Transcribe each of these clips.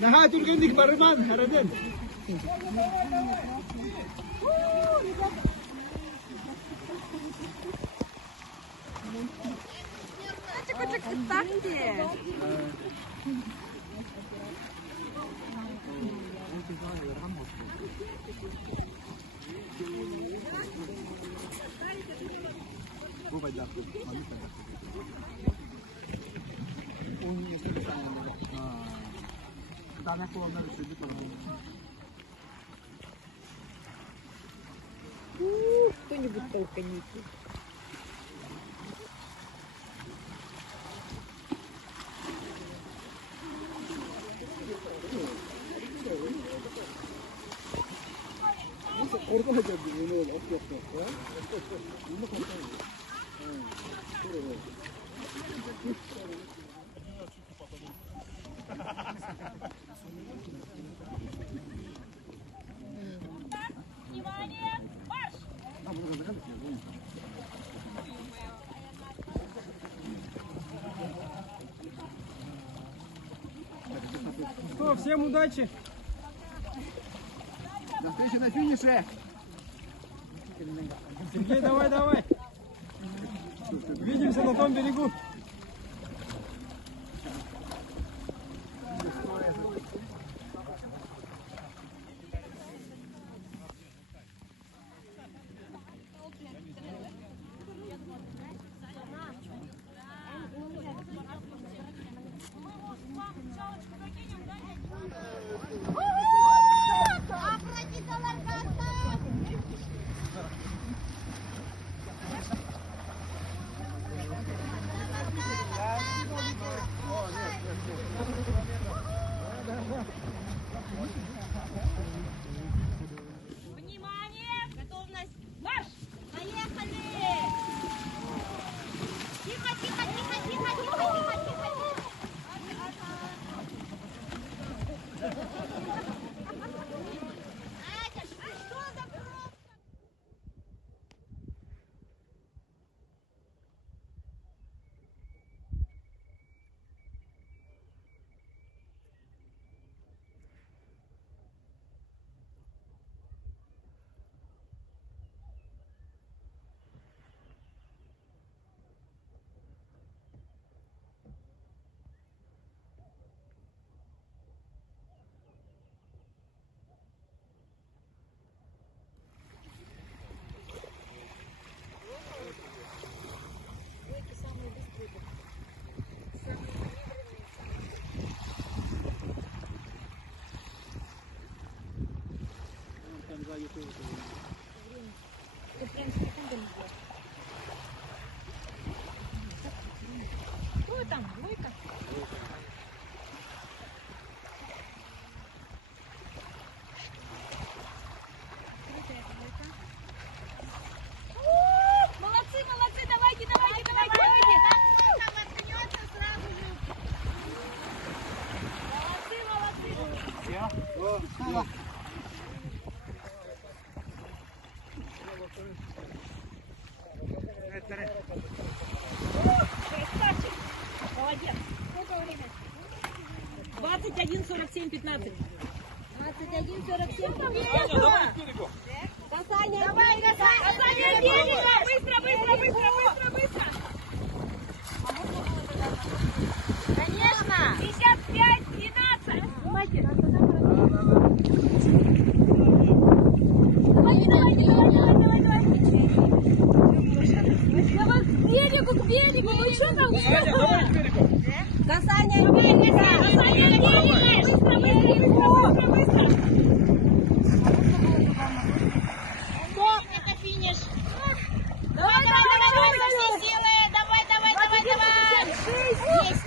Nah, tu kan di Barman, Haraden. Кочек так-те. Кто-нибудь толканите. Что, всем удачи! На встрече на финише! Сергей, давай, давай! Увидимся на том берегу! Внимание! Готовность! Марш! Поехали! Тихо, тихо, тихо, тихо, тихо, тихо, тихо! Атя, что за пробка? Кто там? Лойка? Молодцы, молодцы, давайте, давайте, давайте, давайте. Как воткнется сразу же. Молодцы, молодцы. Красавчик. Молодец. Сколько время? 21:47:15. 21:47. Касание. Давай, касание берега. Быстро, быстро, быстро, быстро, быстро. Конечно. 55:12. Снимайте. Давай к берегу, к берегу. Ну что там? Касание берега. Касание берега. Быстро, быстро, быстро, быстро, быстро. Стоп, это финиш. Давай, давай, давай, давай, все силы. Давай, давай, давай, давай. Есть.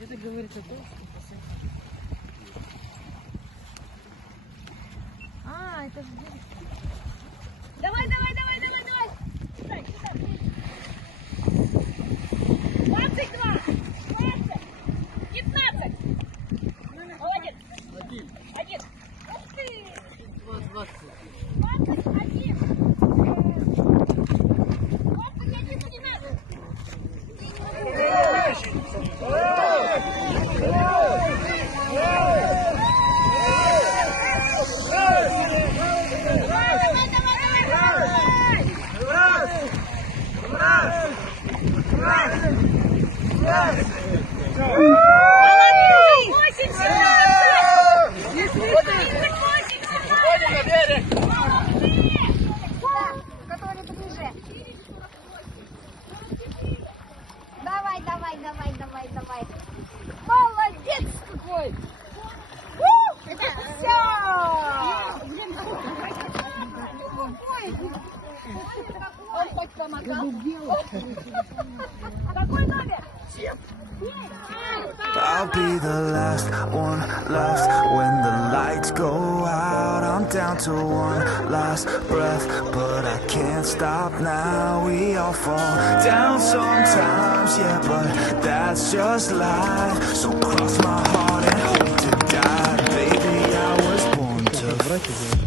Это говорится толстый. А, это же берег. Давай, давай, давай, давай, давай. Сюда, сюда. 22, 20, 15. Давай. Молодец какой! Все! Он хоть помогал. Какой номер? I'll be the last one left when the lights go out. I'm down to one last breath, but I can't stop now. We all fall down sometimes, yeah, but that's just life. So cross my heart and hope to die. Baby, I was born to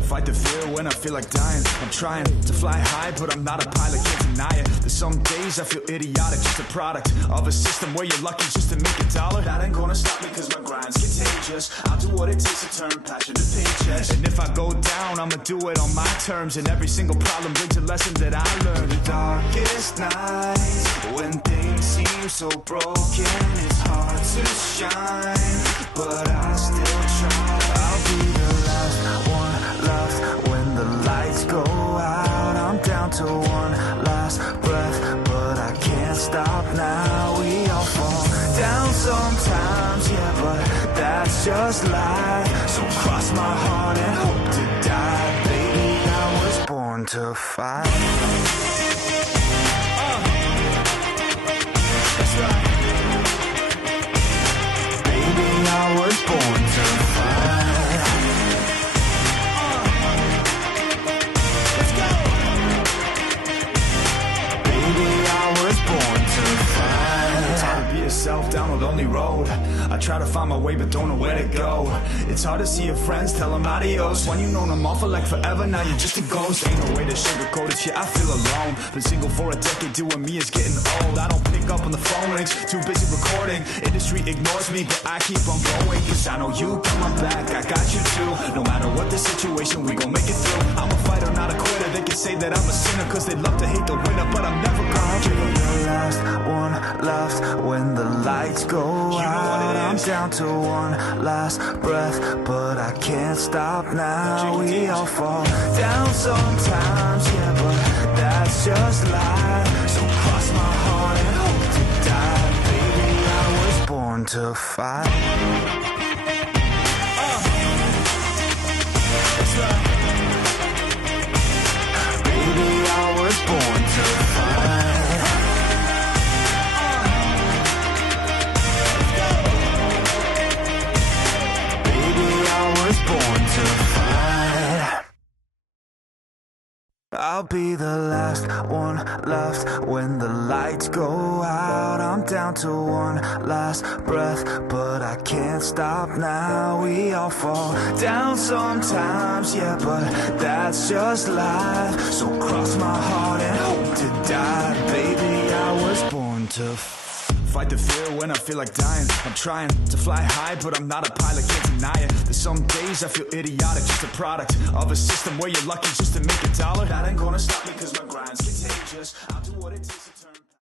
fight the fear when I feel like dying. I'm trying to fly high, but I'm not a pilot, can't deny it. There's some days I feel idiotic, just a product of a system where you're lucky just to make a dollar. That ain't gonna stop me cause my grind's contagious. I'll do what it takes to turn passion to paychecks. And if I go down, I'ma do it on my terms. And every single problem brings a lesson that I learned. The darkest nights, when things seem so broken, it's hard to shine, but I still try. I'll be the last one left when the lights go out. I'm down to one last breath, but I can't stop now. We all fall down sometimes, yeah, but that's just life. So cross my heart and hope to die. Baby, I was born to fight. That's right. Baby, I was born to fight. Yourself down a lonely road. I try to find my way but don't know where to go. It's hard to see your friends, tell them adios. When you known them all for like forever, now you're just a ghost. Ain't no way to sugarcoat it, yeah, I feel alone. Been single for a decade, doing me is getting old. I don't pick up on the phone rings, too busy recording. Industry ignores me, but I keep on going. Cause I know you got my back, I got you too. No matter what the situation, we gon' make it through. I'm a fighter, not a quitter. They can say that I'm a sinner cause they love to hate the winner, but I'm never gonna give up. The last one left when the lights go out. I'm down to one last breath, but I can't stop now. We all fall down sometimes, yeah, but that's just life. So cross my heart and hope to die. Baby, I was born to fight. That's right. Baby, I was born to fight. Born to fight. I'll be the last one left when the lights go out. I'm down to one last breath, but I can't stop now. We all fall down sometimes, yeah, but that's just life. So cross my heart and hope to die. Baby, I was born to fight the fear when I feel like dying. I'm trying to fly high, but I'm not a pilot, can't deny it. There's some days I feel idiotic, just a product of a system where you're lucky just to make a dollar. That ain't gonna stop me cause my grind's contagious. I'll do what it takes.